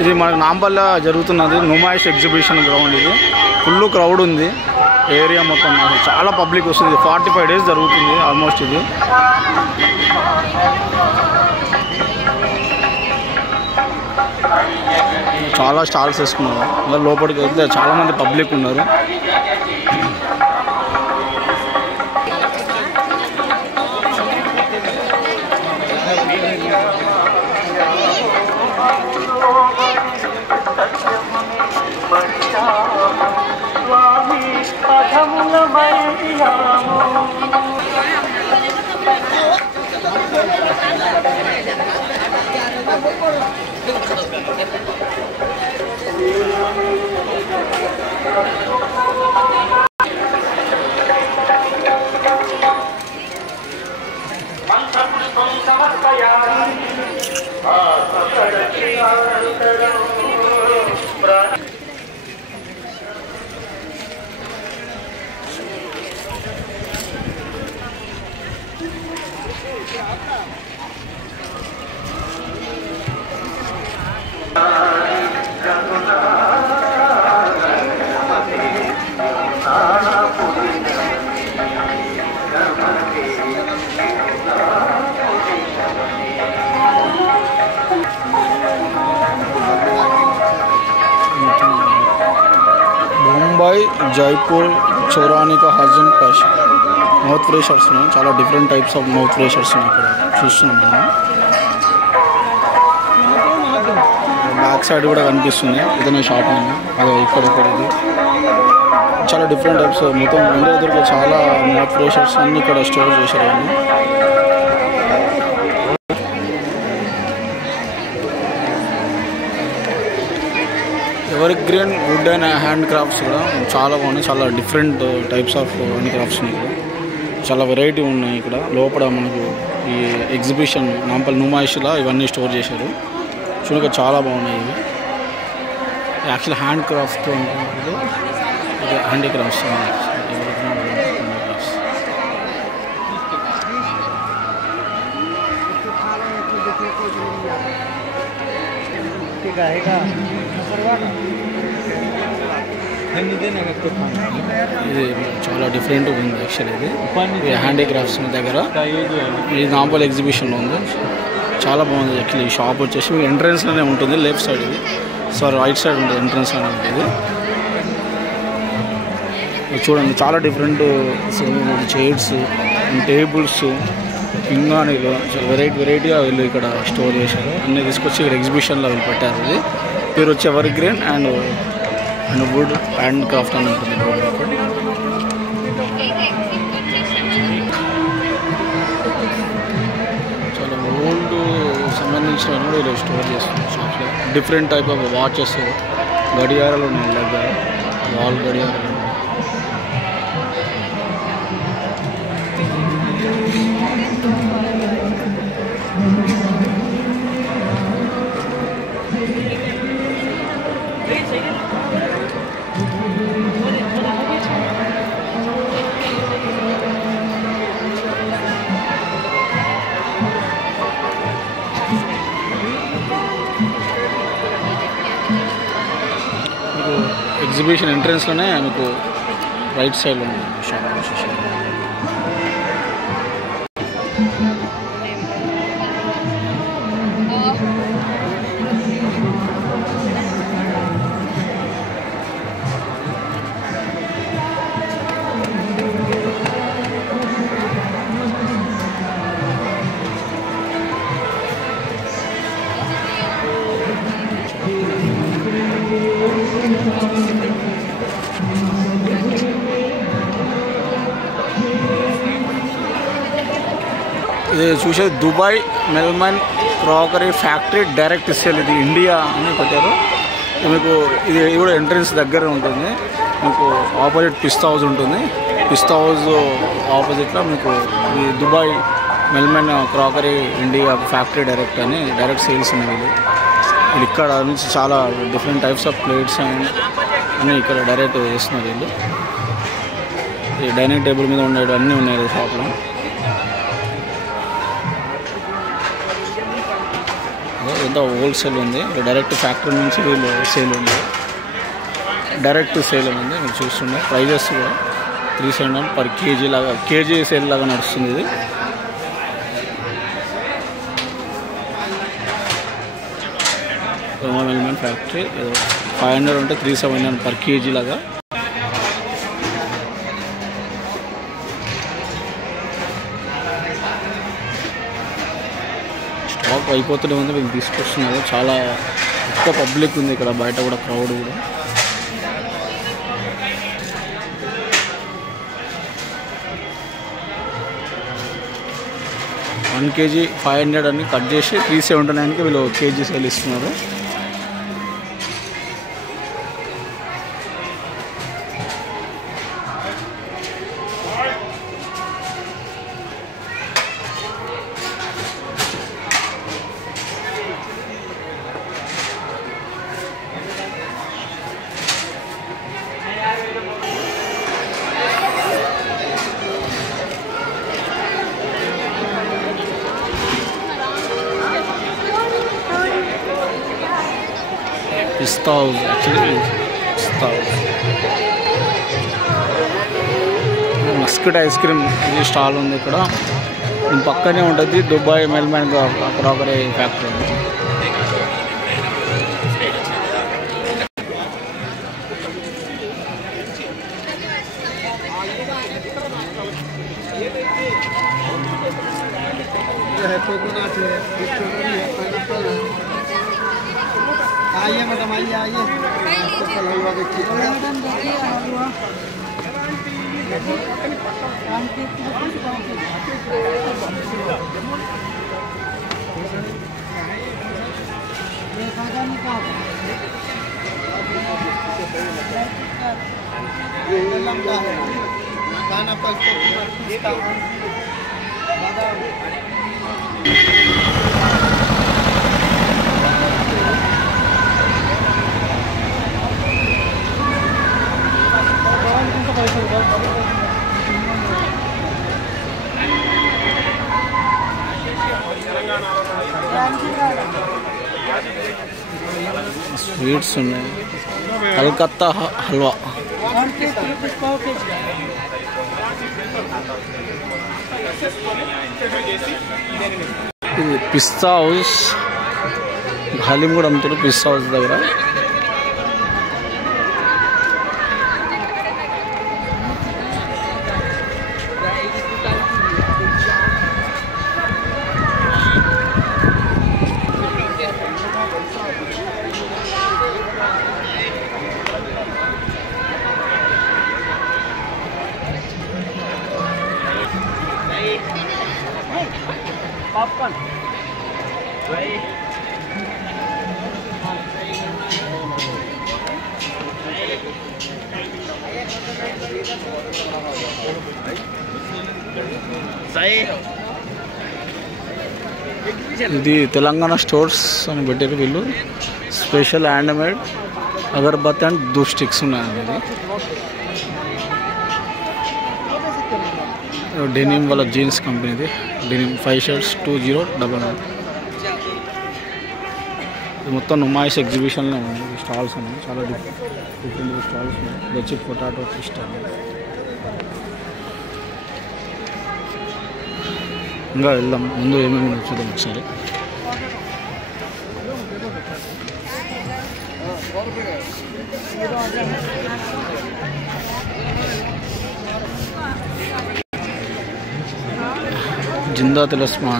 ఇది మనకు నాంపల్లి జరుగుతున్నది నుమాయిష్ ఎగ్జిబిషన్ గ్రౌండ్. ఇది ఫుల్ క్రౌడ్ ఉంది ఏరియా మొత్తం, చాలా పబ్లిక్ వస్తుంది. 45 days జరుగుతుంది ఆల్మోస్ట్. ఇది చాలా స్టాల్స్ వేసుకున్నారు. ఇంకా లోపలికి వెళ్తే చాలామంది పబ్లిక్ ఉన్నారు. Mumbai, Jaipur, చౌరానికా హజన్ fashion mouth freshers ఉన్నాయి. చాలా different types of mouth freshers ఉన్నాయి ఇక్కడ చూస్తున్నాం మనం. బ్యాక్ సైడ్ కూడా కనిపిస్తుంది ఇతనే షాప్ ఉంది. అదే ఇక్కడ ఇది చాలా డిఫరెంట్ టైప్స్ మొత్తం ఇండియా దొరికే చాలా మౌత్ ఫ్రెషర్స్ అన్నీ ఇక్కడ స్టోర్ చేశారు. అన్నీ ever Green wood and hand crafts కూడా చాలా బాగున్నాయి. చాలా different types of hand crafts ఉన్నాయి ఇక్కడ. చాలా వెరైటీ ఉన్నాయి ఇక్కడ. లోపల మనకు ఈ ఎగ్జిబిషన్ నాంపల్లి నుమాయిష్లా ఇవన్నీ స్టోర్ చేశారు. చూడక చాలా బాగున్నాయి. ఇవి యాక్చువల్ హ్యాండ్ క్రాఫ్ట్ ఉంటుంది. ఇది హ్యాండీక్రాఫ్ట్స్. ఇది చాలా డిఫరెంట్ ఉంది యాక్చువల్. ఇది హ్యాండీక్రాఫ్ట్స్ దగ్గర ఇది నాంపల్లి ఎగ్జిబిషన్లో ఉంది. చాలా బాగుంది యాక్చువల్లీ. ఈ షాప్ వచ్చేసి ఎంట్రన్స్లోనే ఉంటుంది. లెఫ్ట్ సైడ్ ఇది రైట్ సైడ్ ఉంటుంది. ఎంట్రన్స్లోనే ఉంటుంది. చూడండి చాలా డిఫరెంట్ చైర్స్, టేబుల్స్, పింగాణీలు చాలా వెరైటీగా వీళ్ళు ఇక్కడ స్టోర్ చేశారు. అన్నీ తీసుకొచ్చి ఇక్కడ ఎగ్జిబిషన్లో వీళ్ళు పెట్టారు. ఇది పేరు వచ్చి evergreen and wood hand craft అని ఉంటుంది. చాలా ఓల్డ్ సంబంధించిన కూడా ఇలా స్టోర్ చేస్తుంది షాప్స్లో. డిఫరెంట్ టైప్ ఆఫ్ వాచెస్, గడియారాలు ఉన్నాయి దగ్గర. వాల్ గడియారాలు. ఎగ్జిబిషన్ ఎంట్రన్స్లోనే మీకు రైట్ సైడ్లో ఉంది షాప్. ఇది చూసేది Dubai melamine crockery factory direct sale. ఇది ఇండియా అని పెట్టారు మీకు. ఇది కూడా ఎంట్రన్స్ దగ్గర ఉంటుంది. మీకు ఆపోజిట్ పిస్తా హౌస్ ఉంటుంది. పిస్తా హౌస్ ఆపోజిట్లో మీకు ఈ Dubai melamine crockery India factory direct అని డైరెక్ట్ సేల్స్ ఉన్నాయి. ఇది ఇక్కడ నుంచి చాలా different types of plates and అన్నీ ఇక్కడ డైరెక్ట్ చేస్తున్నారు వీళ్ళు. ఈ డైనింగ్ టేబుల్ మీద ఉండేవి అన్నీ ఉన్నాయి షాప్లో. అంతా హోల్సేల్ ఉంది. డైరెక్ట్ ఫ్యాక్టరీ నుంచి వీళ్ళు సేల్ ఉంది, డైరెక్ట్ సేల్ ఉంది. మీరు చూస్తుండే ప్రైజెస్ కూడా 379 పర్ కేజీ లాగా, కేజీ సేల్ లాగా నడుస్తుంది ఇది. మెల్మన్ ఫ్యాక్టరీ 500 ఉంటే 379 పర్ కేజీ లాగా. స్టాక్ అయిపోతూనే ఉంది, వీళ్ళు తీసుకొస్తున్నారు. చాలా ఎక్కువ పబ్లిక్ ఉంది ఇక్కడ, బయట కూడా క్రౌడ్ కూడా. వన్ కేజీ 500 అని కట్ చేసి 379కి వీళ్ళు కేజీ సేల్ ఇస్తున్నారు. పిస్తా హౌస్, యాక్చువల్లీ పిస్తా హౌస్. మస్కిట్ ఐస్ క్రీమ్ ఇది స్టాల్ ఉంది ఇక్కడ. దీని పక్కనే ఉంటుంది దుబాయ్ మెల్మన్ క్రాకరీ ఫ్యాక్టరీ. आइए मैडम, आइए आइए। हलवा देखिए मैडम, देखिए हलवा। खाना స్వీట్స్ ఉన్నాయి. కలకత్తా హల్వా. ఇది పిస్తా హౌస్, హలీం కూడా అమ్ముతారు పిస్తా హౌస్ దగ్గర. पॉपकॉर्न ఇది తెలంగాణ స్టోర్స్ అని పెట్టారు వీళ్ళు. Special handmade agarbatti and dhoop sticks ఉన్నాయండి. ఇది డెనిమ్ వాళ్ళ జీన్స్ కంపెనీది. Denim 5 shirts 2099. ఇది మొత్తం నుమాయిష్ ఎగ్జిబిషన్లో ఉంది. స్టాల్స్ ఉన్నాయి, చాలా డిఫరెంట్ స్టాల్స్ ఉన్నాయి. ఇది వచ్చి పొటాటో స్టాల్. ఇంకా వెళ్దాం, ముందు ఏమేమి చూద్దాం ఒకసారి. జిందా తిలస్మా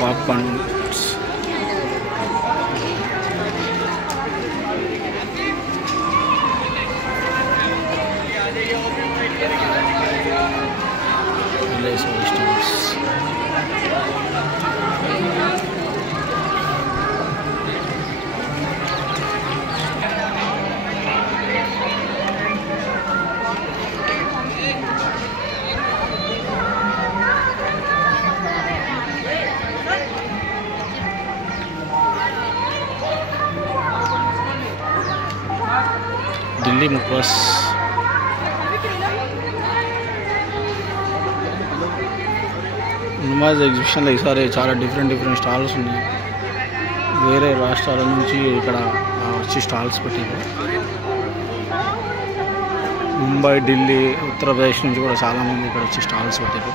పాప్కార్న్. ఢిల్లీ ముక్వాస్. హిమాజ్ ఎగ్జిబిషన్లో ఈసారి చాలా డిఫరెంట్ స్టాల్స్ ఉన్నాయి. వేరే రాష్ట్రాల నుంచి ఇక్కడ వచ్చి స్టాల్స్ పెట్టారు. ముంబై, ఢిల్లీ, ఉత్తరప్రదేశ్ నుంచి కూడా చాలామంది ఇక్కడ వచ్చి స్టాల్స్ పెట్టారు.